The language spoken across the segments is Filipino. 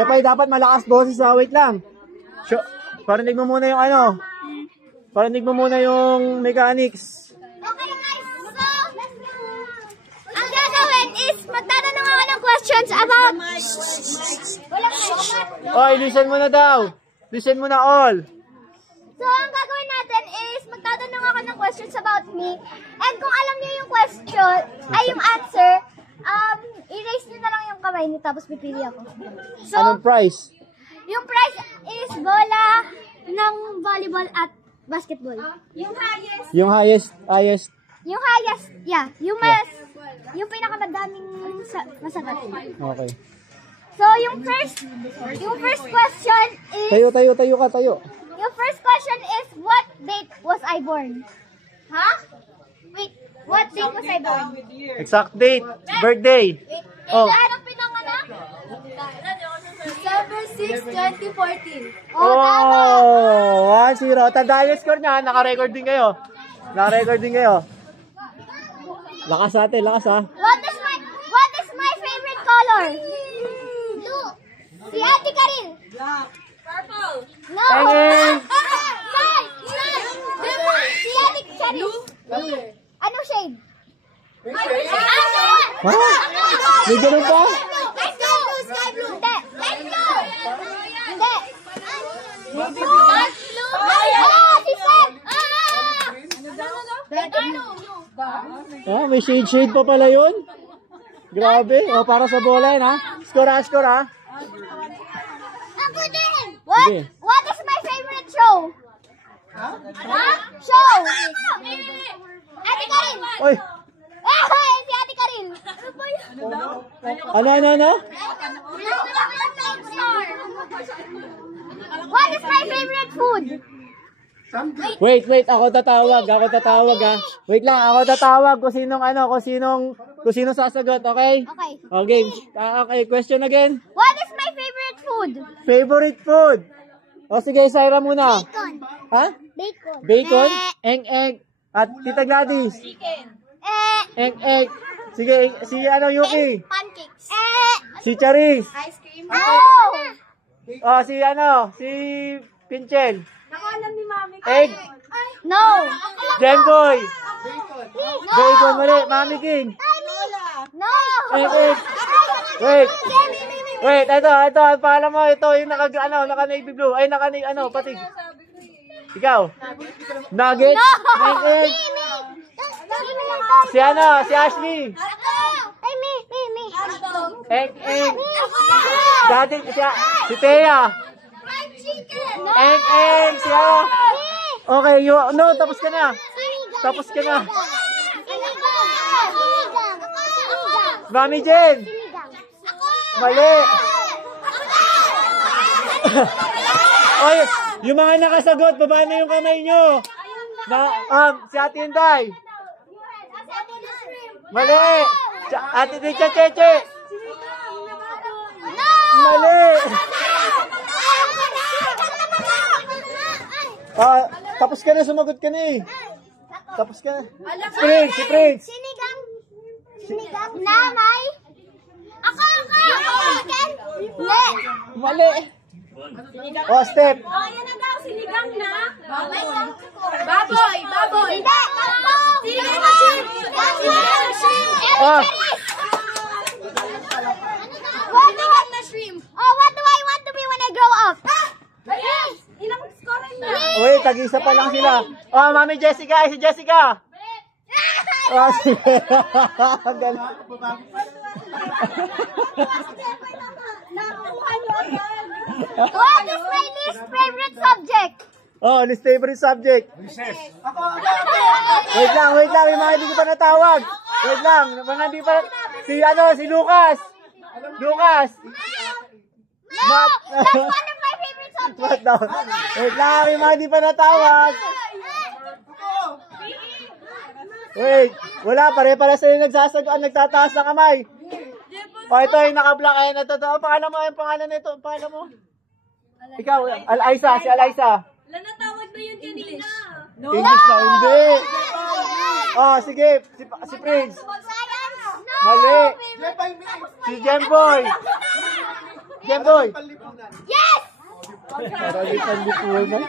Epay, dapat malakas boses sa wait lang. Parinig mo muna yung ano. Parinig mo muna yung mechanics. Okay guys, so ang gagawin is magtatanong ako ng questions about Oy, listen mo na daw. Listen mo na all. So ang gagawin natin is magtatanong ako ng questions about me. And kung alam niyo yung question, ay yung answer, erase niyo na lang yung kamay niyo tapos pipili ako. So, anong prize? Yung prize is bola ng volleyball at basketball. Yung highest. Yung highest, yeah. Yung pinakamadaming masagot. Okay. So, yung first question is... Tayo ka. Yung first question is, what date was I born? Huh? Wait, what date was I born? Exact date. Birthday. Oh. Ano pinanganak? December 6, 2014. Oh, 1-0. Tandaan yung score niya. Naka-record din kayo. Lakas natin, lakas ha. What is my favorite color? Blue. Si Ate Karil. Black. Purple. No. Si Ate Karil. Ano shade? Ha? May ganun pa? Sky blue. Hindi. Hindi. Dark blue. Si Seth. Ah, may shade pa pala yun. Grabe. O, para sa bola yun ha. Score ha. Ako din. Sige. What is my favorite show? Show. Ate Karil. Oy. Si Ate Karil. Ano? What is my favorite food? Wait, ako tatawag ha. Wait lang, ako tatawag kung sinong sasagot, okay? Okay. Okay. Okay, question again. What is my favorite food? Favorite food? O sige, Syra muna. Bacon. Ha? Bacon. Bacon? Egg. At Tita Gladys? Egg. Sige, si Yuki? Pancakes. Si Charis? Ice cream. Oh. O, si Pinchel? Nakalam ni Mami. Egg. No. Gemboy? No. Bacon, mali. Mami King? No. Egg. Wait, ito, paalam mo, ito, yung naka-navy blue, ay, patig. Ikaw? Nuggets? Egg. Si Ashley? Ay, me. Egg. Dati, si Thea? Egg, siya. Okay, tapos ka na. Mami Jen? Mali. Oy, yung mga nakasagot, baba na yung kamay nyo. Si Ate Inday? Mali. Ate Cheche? Mali. Tapos ka na, sumagot ka na eh. Si Prince. Sinigang. Nanay. Ako. Chicken. Mali. Step. Ayan na daw, sinigang na. Baboy. Sinigang na shrimp. Sinigang na shrimp. Oh, what do I want to be when I grow up? Ayan, ilang score na? Wait, tag-isa pa lang sila. Mami Jessica, si Jessica. Sige. Galing. What is my least favorite subject? Least favorite subject. Wait lang, may mga hindi ko pa natawag. Wait lang, si Lucas. No, that's one of my favorite subjects. Wait lang, may mga hindi pa natawag. Wait, wala, pare-pare sa'yo nagtataas ng kamay. Ito yung naka-block. Yung pangalan nito. Pangalan mo? Ikaw, si Alaysa. Natawag ba yun kanina? English na, hindi. Sige, si Prince. Mali. Si Gemboy. Jemboy. Yes! Marami panlipunan.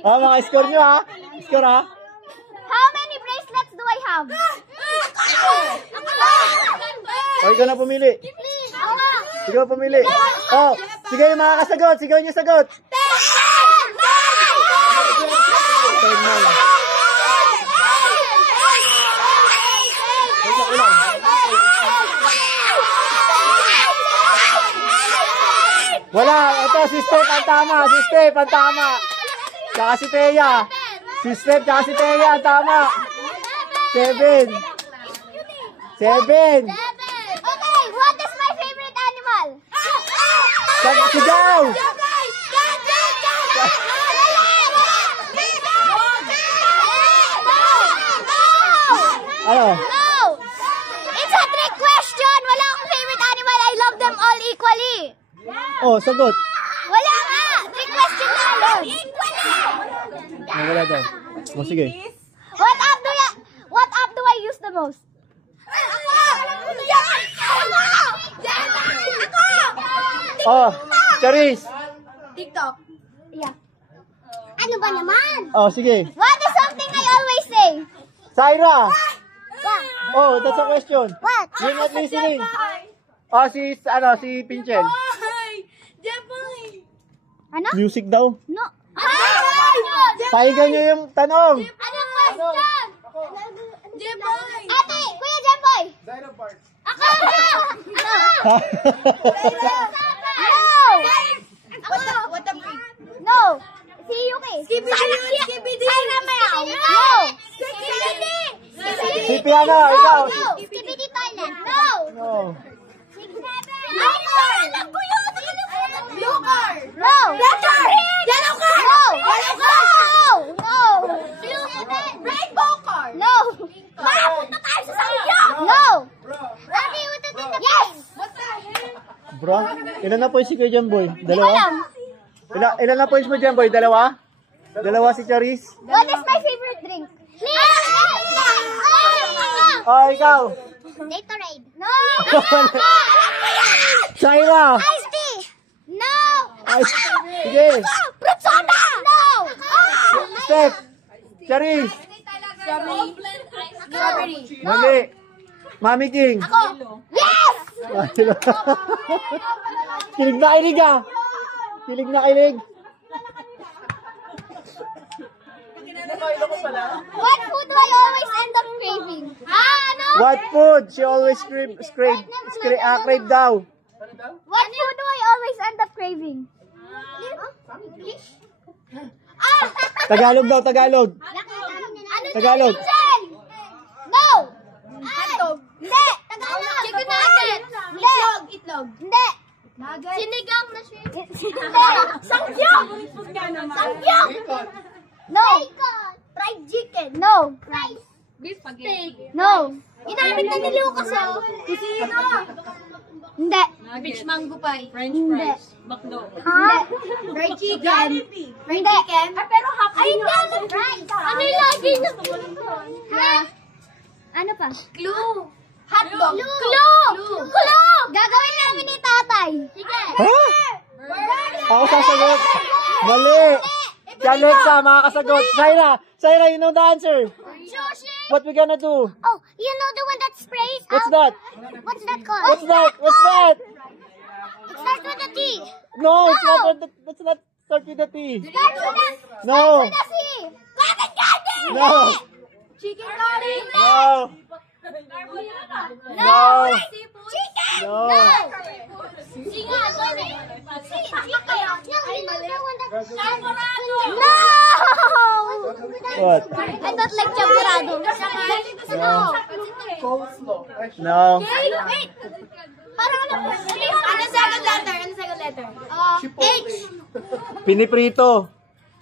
Mga score nyo ha. Score ha. How many bracelets do I have? O, ikaw na pumili. Please. Ikaw pumili. Oh, sige yung mga kasagot. Sigaw niyo sagot. 10 Wala. Ito, si Steph ang tama. Si Steph ang tama. Tsaka si Thea. Si Steph tsaka si Thea ang tama. 7. 7. Okay, what is my favorite animal? Sigaw! Ano? No! It's a trick question! Wala akong favorite animal. I love them all equally. Oh, sagot. Wala nga! Trick question na yun. Wala daw. O, sige. What app do I use the most? Oh, Charis. TikTok. Yeah. Ano ba naman? Oh, sige. What is something I always say? Syra. What? Oh, that's a question. What? You're not listening. Oh, si Pinchel. Ano? Music daw. No. Pahigan niyo yung tanong. Ano question? Ate, Kuya Jemboy. Ako! No! Si Yuki. Sayra Mayaw. No! Si Piano, ikaw. No! Skibidi Thailand. No! No. Ay, alam ko yun! Blue card! No! Red card! Yellow card! No! Yellow card! No! Rainbow card! No! Makapunta tayo sa Sanyo! No! Ate, what is in the yes! What the heck? Bro, ilan na points si Kuya Jamboy? Alam. Dalawa? Ilan na points mo, Jamboy? Dalawa? Dalawa si Charis? What is my favorite drink? Oh, ikaw. Gatorade. No! Syra. Iced tea! No! Ay, sige. Fruit soda! No! Steph. Charis. Strawberry. Mali. Mami King. Ako. Yes! Kilig na kilig ah. Kilig na kilig. What food do I always end up craving? Ano? What food? She always crave daw. What food do I always end up craving? English? Tagalog daw, Tagalog. Ano Tagalog. chicken? No! Hotdog? Hindi! Tagalog! Chicken nugget! Hindi! Itlog? Hindi! Nugget? Sinigang na shrimp? Hindi! Samgyup! Samgyup! No! Fried chicken? No! Rice? Beef steak? No! Inamit na ni Lucas oh! Kusino! Hindi! Beach mango pie. French Hindi. fries. Bakdo. Ha? Fried chicken? Fried chicken? Pero half ay, hindi! Rice! Ano yung lagi niya? Ha? Ano pa? Clue. Hotdog. Clue! Clue! Gagawin namin ni tatay. Sige. Ha? Ako sasagot. Mali. Si Alexa, makakasagot. Syra, you know the answer. Sushi! What we gonna do? Oh, you know the one that sprays What's out? that? What's that called? What's that? What's that? It starts with a T. No, it's not. That's not start with the T. Starts with a, No. starts with a C. Cotton candy! No. Chicken curry! No. No. Chicken! No. No! What? I don't like champurado. No. No. Wait! Parang ano second letter? Ano second letter? H. Piniprito.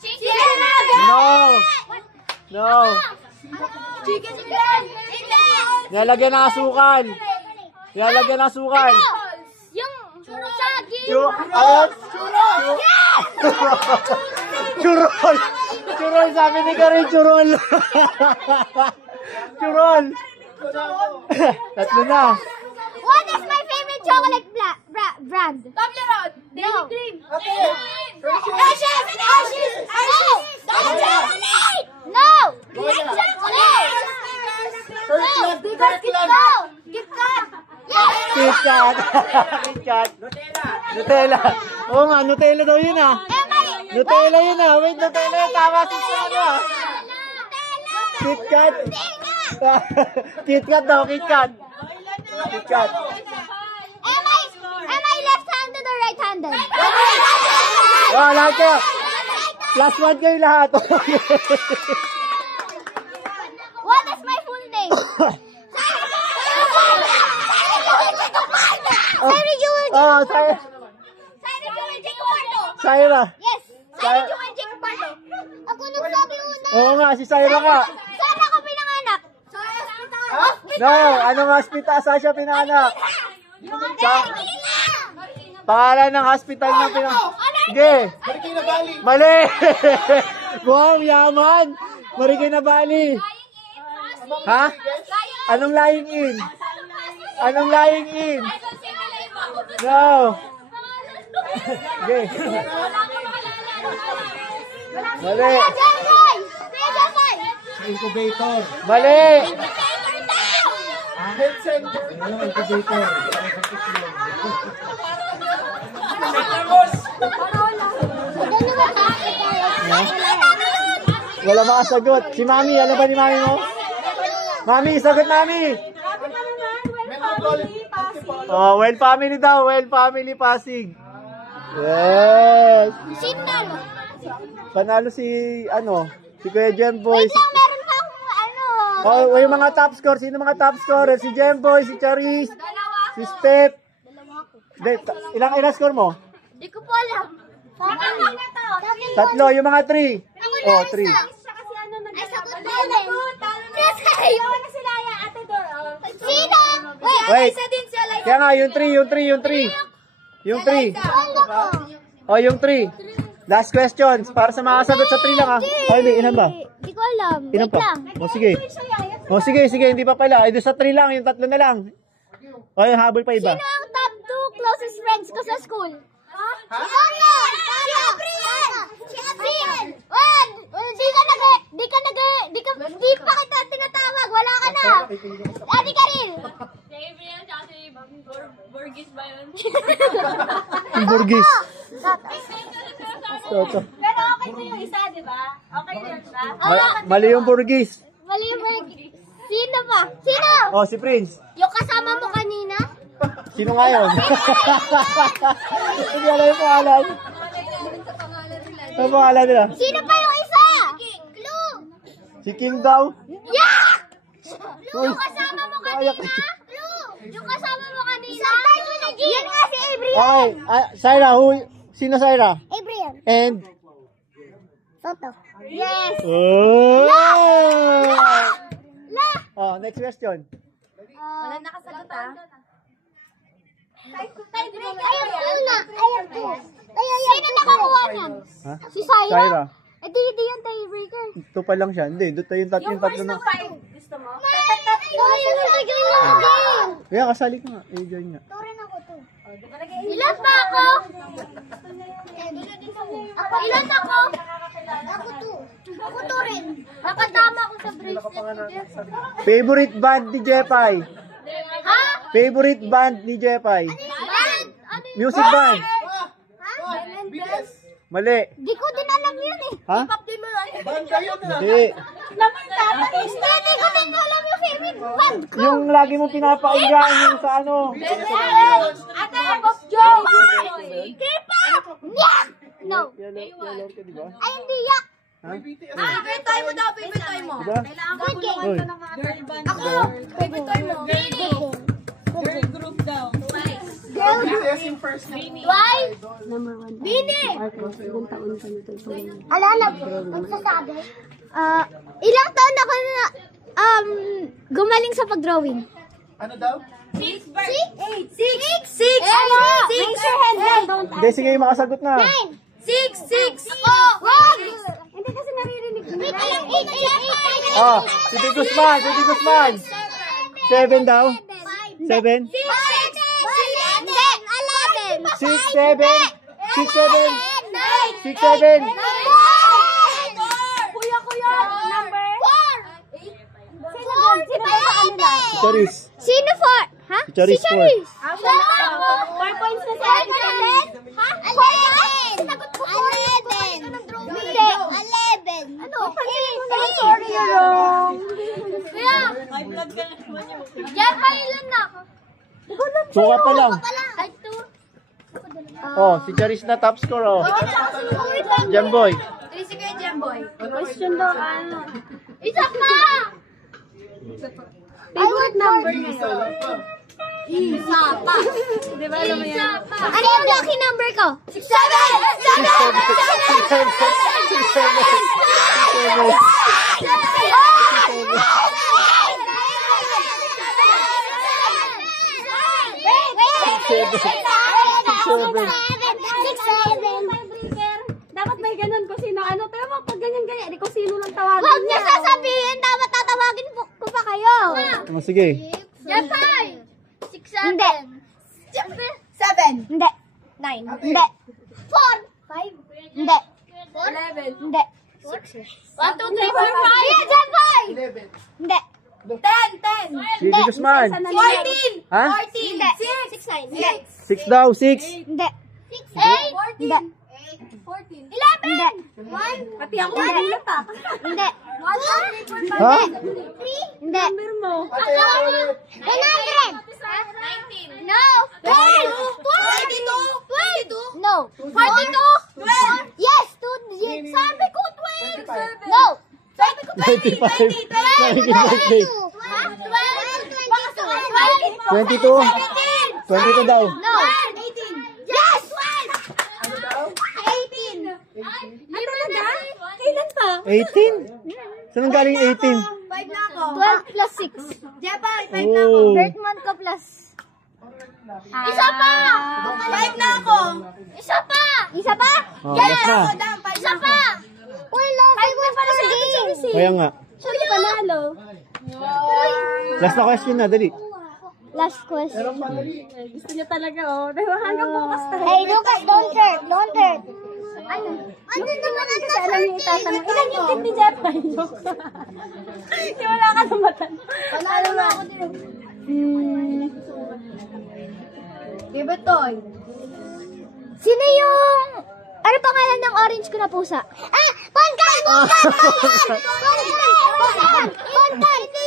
Chicken nugget! No. No. Chicken nugget! Nalagyan ng asukal. Nalagyan ng asukal. Yung saging. Ayun. Churol. Churol. Sabi ni Karin, churol. Churol. Tatlo na. What is my favorite chocolate brand? Toblerone. No. Dairy cream. Hershey's! No! No! KitKat! Yes! KitKat. KitKat. Nutella. Oo nga, Nutella daw yun ah. Nutella yun ah. Wait, Nutella yun. Tama si Sano ah. KitKat. KitKat daw, KitKat. KitKat. Am I left-handed or right-handed? Oh, lahat kayo. Plus 1 kayo lahat. What is my full name? Sarah Jewel. Oh, Syra. Sarah Jewel Jacobardo. Syra. Yes. Sarah Jewel Jacobardo. Ako nagsabi una. Oo nga, si Syra ka. Saan ako pinanganak? Sa hospital. No, anong hospital? Saan siya pinanganak? Sa pangalan ng hospital niya pinanganak. Sige. Mali. Wow, yaman. Marikina Valley. Ha? Anong lying in? Anong lying in? No. Sige. Mali. Incubator. Mali. Health center. Incubator. Wala makasagot. Si Mami, alam ba ni Mami mo? Mami, sagot Mami. Oh, well family daw. Well family Pasig. Yes. Signal. Panalo si, si Kuya Jemboy. Wait lang, meron pa akong Oh, yung mga top score. Sino mga top scorer? Si Jemboy, si Charis, si Step. Ilang score mo? Di ko po alam. Tatlo, yung mga 3. Oh, 3. Ay, sagot na yun eh. Sino? Wait. Kaya nga, yung 3. Yung 3. Oh, yung 3. Last questions. Para sa makasagot sa 3 lang ah. Ay, ilan ba? Di ko alam. Ilan Wait pa? lang. Oh, sige. Oh, sige. Hindi pa pala. Ay, doon sa 3 lang. Yung 3 na lang. Oh, yung habol pa iba. Sino ang top 2 closest friends ko sa school? Si Sonia! Si Abriel! Si Abriel! Di pa kita tinatawag. Wala ka na. Adi Karil! Gabriel, tsaka si Borgis ba yun? Yung Burgis. Toto. Pero okay na yung isa, di ba? Okay na yun ba? Mali yung Burgis. Mali yung Burgis. Sino pa? Sino? Oh, si Prince. Yung kasama mo kanina? Sino nga yun? Hindi alam yung pangalan. Ano pangalan nila? Sino pa yung isa? Clue! Si King daw. Yeah! Uy. Yung kasama mo Ayak. kanina? Clue! Yung kasama mo kanina? Yan nga si Abriel! Okay. Syra, sino Syra? Abriel. And? Soto. Yes! Oh! La! Oh, next question. Wala nakasagot ah. Sino nakakuha niyan? Ha? Si Syra? Syra. Eh di yan tiebreaker. Ito pa lang siya. Hindi, doon tayo yung tatlo na. Gusto mo? Kaya kasali ka nga. Join nga. Turin ako to. Ilan pa ako? Ilan ako? Ako to. Ako to rin. Nakatama ako sa bracelet. Favorite band ni Jepay? Ha? Favorite band ni Jepay? Band? Music band? Ha? Mali. Di ko din alam yun eh. Ha? Banda yun ah. Hindi. Hindi ko din alam yung favorite band ko. Yung lagi mong pinapakinggan yung sa ano. Ate, Bob Joe! K-pop! Yak! No. Yellow ka, di ba? Ay, hindi yak. Ha? Favorite toy mo daw, favorite toy mo. Diba? Good game. Uy. Ako, favorite toy mo. Girl group daw. BTS yung first name. Twice. Bini! Ala, nagsasabi. Ilang taon ako na gumaling sa pag-drawing? Ano daw? Six? Ano? Raise your hand lang. Hindi, sige, makasagot na. 6. Ako! Wag! Hindi kasi naririnig. Wait, 8. Oh, si Di Guzman, 7 daw. 7. 11. 6, 7. 6, 7. 6, 7. Kuya, number? 4. Sino sa kanila? Charis. Sino 4? Ha? Si Charis, Si Charis. 4 points na sa akin. Ha? 11. Sinagot ko 11. Hindi. 11. Ano? Sorry, you're wrong. Kuya. Diyan pa ilan na ako? Suka pa lang. Ay, 2. Oh, si Charis na top score, oh. Jamboy. Sige, Jamboy. Question daw, ano? Isa pa! Favorite number niyo? Isa pa. Di ba alam mo yan? Ano yung lucky number ko? 7! 6, 7. Dapat may ganun kung sino ano. Pero pag ganyan-ganyan, di kung sino lang tawagin Huwag niya sasabihin, dapat tatawagin ko pa kayo. Oh, sige. Japay! 6, 7. Hindi. 7. Hindi. 9. Hindi. 4. 5. Hindi. 11. Hindi. 1, 2, 3, 4, 5. Sige, Japay! 11. Hindi. 10. Si Guzman. 14. Ha? 14. 6. 6. 6 daw, 6. Hindi. 8. Hindi. 14. 11. Hindi. 1. Pati ako magulat ah. Hindi. Ha? 3. Hindi. Number mo. 100. 19. No. 22. No. 42. Yes, 2. Sabi ko 12. No. Sabi ko 25. 22. 22 daw. No. 18. Yes. 18. Ano na? Kailan pa? 18? Saan galing 18? 5 na ako. 12 plus 6. Jepay, 5 na ako. Oh. Birth month ko plus. Isa pa! 5 na ako. Isa pa! Isa pa? Oh, last na. Isa pa! Uy, last na pala sa game. Kaya nga. Sorry, panalo. Last na question na, dali. Last question. Gusto niya talaga, oh. Hanggang bukas tayo. Hey, Lucas, don't hurt. Don't hurt. Ano? Ano naman ang Kasi alam niyo itatanong. Ilan yung tip ni Jepay? Yung wala ka na matan. Panalo na ako din. Diba, Toy? Sino yung... Ano pangalan ng orange ko na pusa? Ah! Ponkan! Ponkan! Ponkan!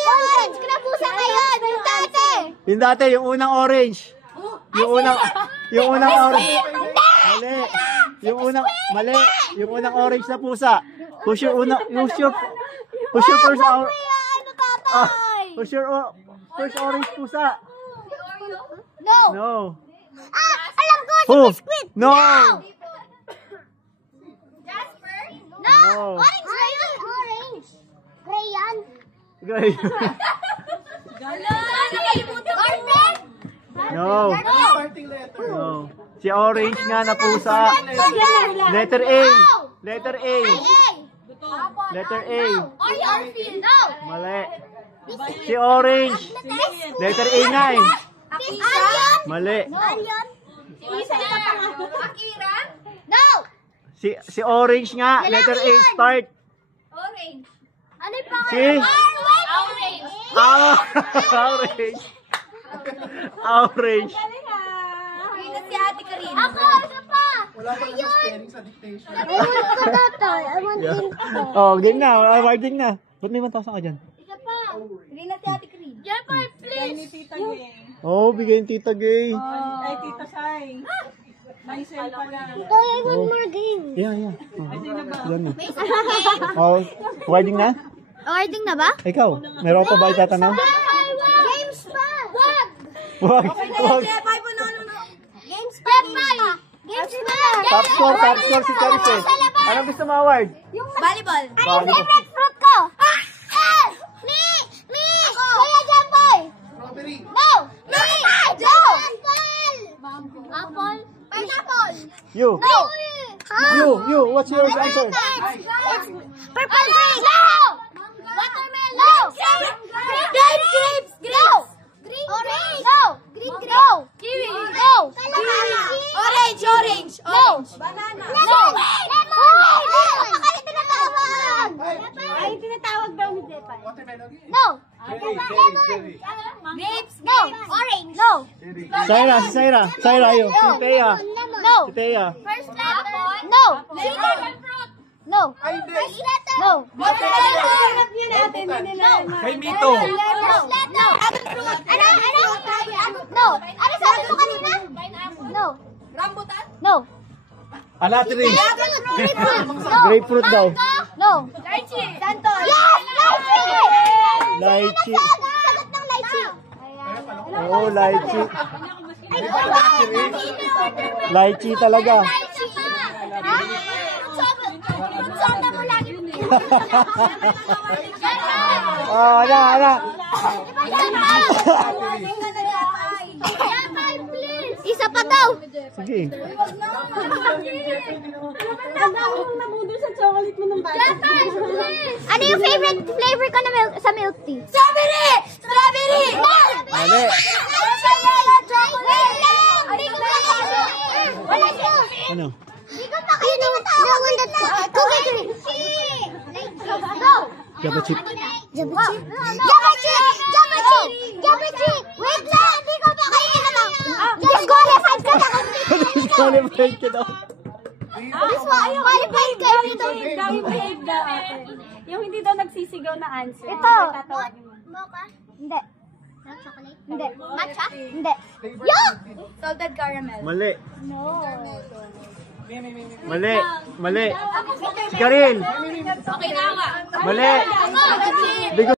Orange ko na pusa ngayon! Yung dati! Yung dati, yung unang orange. Yung unang orange. Mali. Mali. Yung unang orange na pusa. Who's your first Ano tatay? Who's your first orange pusa? No! No. Ah! Alam ko! Si Who? Biscuit! No. No! No. Orange na yun! Orange! Crayon! Great. Orange! No. Starting letter. No. Si orange nga na pusa. Letter A. Letter A. Letter A. No! Mali. Si orange. Letter A nga eh. Alien? Mali. Alien? Akira? No! Si orange nga. Letter A start. Orange. Ano yung pangalan? Si? Orange. Orange. Orange. Ito si Ate Karina. Ako, isa pa. Wala pa sa spelling sa dictation. I want ko tatay. I want info. Oh, game na. Awarding na. Ba't may 1,000 ka dyan? Isa pa. Karina si Ate Karina. Jepay, please. Oh, bigay yung Tita Gay. Ay, Tita Sai. Maisel pala. Tay, I want more game. Yeah. Oh, yan na. Oh, awarding na? Awarding na ba? Ikaw, meron pa ba itatanong? Games pa. Wag. Wag. Jepay po na. Games pa. Games pa. Top score si Charis eh. Anong gusto mo award? Volleyball. Ano yung favorite fruit ko? Me! Kuya Jamboy! Strawberry. No! Me! No! Apple? Pineapple? You. No! You. What's your answer? It's purple grapes! No! Watermelon! No! Grapes! No! Orange. No. Green. No. Kiwi. No. Orange. No. Banana. No. Lemon. Bakit tinatawag? Ay, tinatawag daw ni Jepay. Watermelon. No. Cherry. Grapes. No. Orange. No. Syra, si Syra. Syra yun. Si Thea. No. Si Thea. First letter. No. No. First letter. No. Hanap niyo natin, hindi nila. Kay Mito. First letter. Ano? No. Ano sabi mo kanina? No. Rambutan? No. Alatri. Grapefruit. No. Grapefruit daw. No. Lychee. Santol. Yes! Lychee! Lychee. Sagot ng lychee. Oo, lychee. Ay, Lychee talaga. lychee. Soda mo lagi. Oh, ala. Isa pa daw. Sige. Ang dami mong nabudol sa chocolate mo ng bata. Ano yung favorite flavor ko na sa milk tea? Strawberry! Strawberry! Mali. Ano? Hindi ko pa kayo tinatawag na cookie cream. Go! Jabba chip. Jabba chip! Jabba chip! Jabba chip! Wait lang! Hindi ko pa kayo tinatawag. Disqualified ka na! Disqualified ka daw. Disqualified ka dito. Daw yung behave daw ate. Yung hindi daw nagsisigaw na answer. Ito. Tatawagin mo. Mocha? Hindi. Chocolate? Hindi. Matcha? Hindi. Yuck! Salted caramel. Mali. No. Mali. Si Karil. Okay na nga. Mali. Bigo.